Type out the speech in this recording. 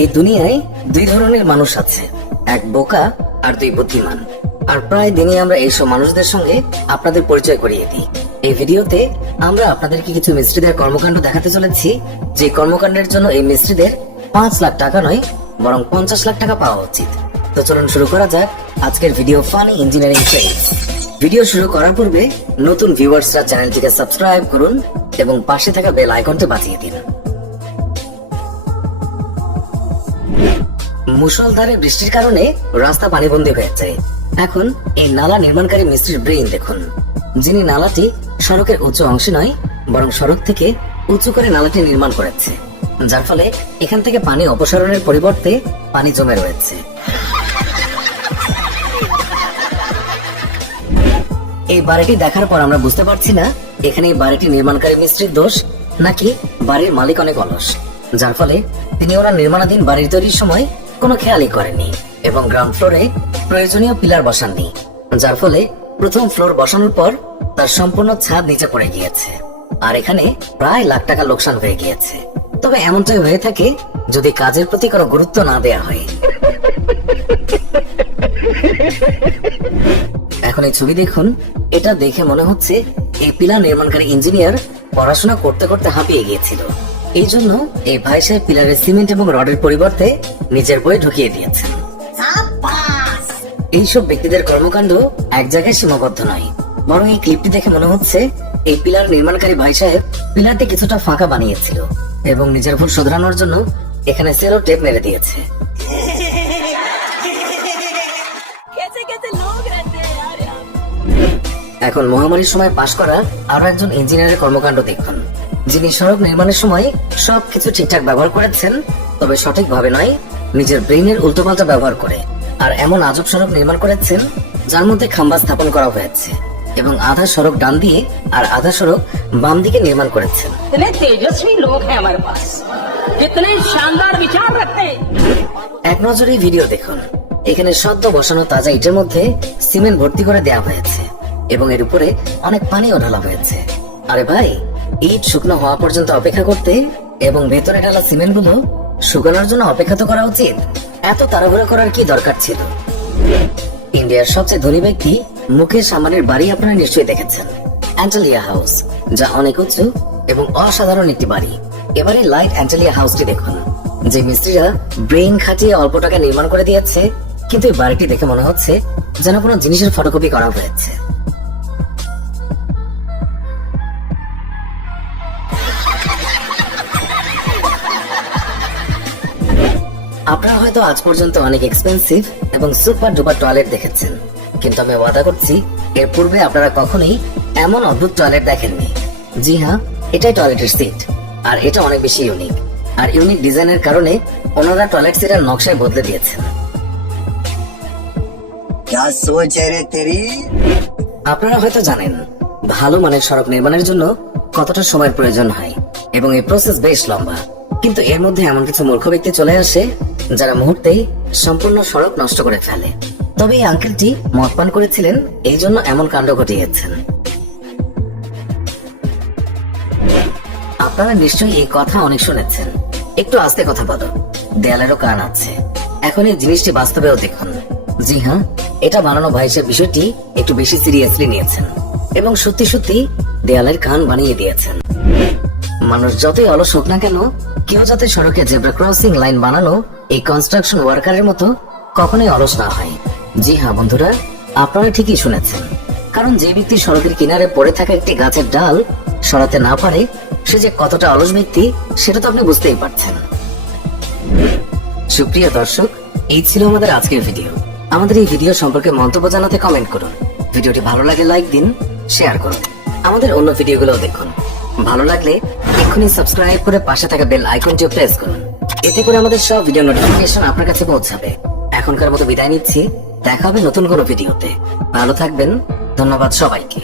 এই দুনিয়ায় দুই ধরনের মানুষ আছে, এক বোকা আর দুই বুদ্ধিমান। আর প্রায় দিনই আমরা এইসব মানুষদের সঙ্গে আপনাদের পরিচয় করিয়ে দিই। এই ভিডিওতে আমরা আপনাদেরকে কিছু মিস্ত্রিদের কর্মকাণ্ড দেখাতে চলেছি, যে কর্মকাণ্ডের জন্য এই মিস্ত্রিদের 5 লাখ টাকা নয় বরং 50 লাখ টাকা পাওয়া উচিত। তো চলুন শুরু করা যাক আজকের video funny engineering trades. Video শুরু করার পূর্বে নতুন ভিউয়ার্সরা চ্যানেলটিকে সাবস্ক্রাইব করুন এবং পাশে থাকা বেল আইকনটি বাজিয়ে দিন। মুষলধারে বৃষ্টির কারণে রাস্তা পানিবন্দী হয়েছে। এখন এই নালা নির্মাণকারী মিস্ত্রির ব্রেইন দেখুন, যিনি নালাটি সড়কের উঁচু অংশে নয় বরং সড়ক থেকে উঁচু করে নালাটি নির্মাণ করেছে, যার ফলে এখান থেকে পানি অপসারণের পরিবর্তে পানি জমে রয়েছে। এই বাড়িটি দেখার পর আমরা বুঝতে পারছি না এখানে এই বাড়িটি নির্মাণকারী মিস্ত্রির দোষ নাকি বাড়ির মালিক অনেক অলস, যার ফলে তিনি ওরা নির্মাণাধীন বাড়ির তৈরির সময় কোনো খেয়ালই করেননি এবং গ্রাউন্ড ফ্লোরে প্রয়োজনীয় পিলার বসাননি, যার ফলে প্রথম ফ্লোর বসানোর পর তার সম্পূর্ণ ছাদ নিচে পড়ে গিয়েছে। আর এখানে প্রায় লাখ টাকা লোকসান হয়ে গিয়েছে। তবে এমনটাই হয়ে থাকে যদি কাজের প্রতি কোনো গুরুত্ব না দেয়া হয়। এখন এই ছবি দেখুন, এটা দেখে মনে হচ্ছে এই পিলার নির্মাণকারী ইঞ্জিনিয়ার পড়াশোনা করতে করতে হাঁপিয়ে গিয়েছিল। এই জন্য এই ভাই সাহেব পিলারের সিমেন্ট এবং রডের পরিবর্তে নিজের বই ঢুকিয়ে দিয়েছেন। এইসব ব্যক্তিদের কর্মকাণ্ড এক জায়গায় সীমাবদ্ধ নয়, বরং এই ক্লিপটি দেখে মনে হচ্ছে এই পিলার নির্মাণকারী ভাই সাহেব পিলারটি কিছুটা ফাঁকা বানিয়েছিল এবং নিজের ভুল শুধরানোর জন্য এখানে সেলো টেপ মেরে দিয়েছে। এখন মহামারীর সময় পাশ করা আরো একজন ইঞ্জিনিয়ারের কর্মকাণ্ড দেখুন, যিনি সড়ক নির্মাণের সময় সবকিছু ঠিকঠাক ব্যবহার করেছেন, তবে সঠিকভাবে নয়, নিজের ব্রেইনের উল্টোপাল্টা ব্যবহার করে। আর এমন আজব সড়ক নির্মাণ করেছেন যার মধ্যে খাম্বা স্থাপন করা হয়েছে এবং আধা সড়ক ডান দিয়ে আর আধা সড়ক বাম দিকে নির্মাণ করেছেন। এক নজরে ভিডিও দেখুন, এখানে সদ্য বসানো তাজা ইটের মধ্যে সিমেন্ট ভর্তি করে দেওয়া হয়েছে এবং এর উপরে অনেক পানিও ঢালা হয়েছে। আরে ভাই, ইট শুকনো হওয়া পর্যন্ত অপেক্ষা করতে এবং ভেতরে ঢালা সিমেন্ট গুলো শুকানোর জন্য অপেক্ষা তো করা উচিত। এত তাড়াহুড়ো করার কি দরকার ছিল? ইন্ডিয়ার সবচেয়ে ধনী ব্যক্তি মুকেশ আম্বানির বাড়ি আপনারা নিশ্চয়ই দেখেছেন, অ্যান্টেলিয়া হাউস, যা অনেক উঁচু এবং অসাধারণ একটি বাড়ি। এবারে লাইট অ্যান্টেলিয়া হাউসটি দেখুন, যে মিস্ত্রিরা ব্রেইন খাটিয়ে অল্প টাকা নির্মাণ করে দিয়েছে, কিন্তু এই বাড়িটি দেখে মনে হচ্ছে যেন কোনো জিনিসের ফটোকপি করা হয়েছে। আপনারা হয়তো আজ পর্যন্ত অনেক এক্সপেন্সিভ এবং সুপার ডুপার টয়লেট দেখেছেন, কিন্তু আমি ওয়াদা করছি এর পূর্বে আপনারা কখনোই এমন অদ্ভুত টয়লেট দেখেননি। জি হ্যাঁ, এটাই টয়লেটের সিট, আর এটা অনেক বেশি ইউনিক। আর ইউনিক ডিজাইনের কারণে ওনারা টয়লেট সিটের নকশায় বদলে দিয়েছেন। আপনারা হয়তো জানেন ভালো মানের সড়ক নির্মাণের জন্য কতটা সময়ের প্রয়োজন হয় এবং এই প্রসেস বেশ লম্বা, কিন্তু এর মধ্যে এমন কিছু মূর্খ ব্যক্তি চলে আসে যারা মুহূর্তেই সম্পূর্ণ সড়ক নষ্ট করে ফেলে। তবে এই আঙ্কেলটি মদ পান করেছিলেন, এই জন্য এমন কাণ্ড ঘটিয়েছেন। আপনারা নিশ্চয়ই এই কথা অনেক শুনেছেন, একটু আস্তে কথা বলো, দেয়ালেরও কান আছে। এখন এই জিনিসটি বাস্তবেও দেখুন। জি হ্যাঁ, এটা বানানো ভাই সে বিষয়টি একটু বেশি সিরিয়াসলি নিয়েছেন এবং সত্যি সত্যি দেয়ালের কান বানিয়ে দিয়েছেন। মানুষ যতই অলস হোক না কেন, কেউ যাতে সড়কে জেব্রা ক্রসিং লাইন বানানো এই কনস্ট্রাকশন ওয়ার্কারের মতো কখনোই অলস না হয়। জি হ্যাঁ বন্ধুরা, আপনারা ঠিকই শুনেছেন, কারণ যে ব্যক্তি সড়কের কিনারে পড়ে থাকা একটি গাছের ডাল সরাতে না পারে, সে যে কতটা অলস ব্যক্তি সেটা তো আপনি বুঝতেই পারছেন। সুপ্রিয় দর্শক, এই ছিল আমাদের আজকের ভিডিও। আমাদের এই ভিডিও সম্পর্কে মন্তব্য জানাতে কমেন্ট করুন। ভিডিওটি ভালো লাগে লাইক দিন, শেয়ার করুন। আমাদের অন্য ভিডিওগুলো দেখুন। ভালো লাগলে এক্ষুনি সাবস্ক্রাইব করে পাশে থাকা বেল আইকনটিও প্রেস করুন, এতে করে আমাদের সব ভিডিও নোটিফিকেশন আপনার কাছে পৌঁছাবে। এখনকার মতো বিদায় নিচ্ছি, দেখা হবে নতুন কোনো ভিডিওতে। ভালো থাকবেন, ধন্যবাদ সবাইকে।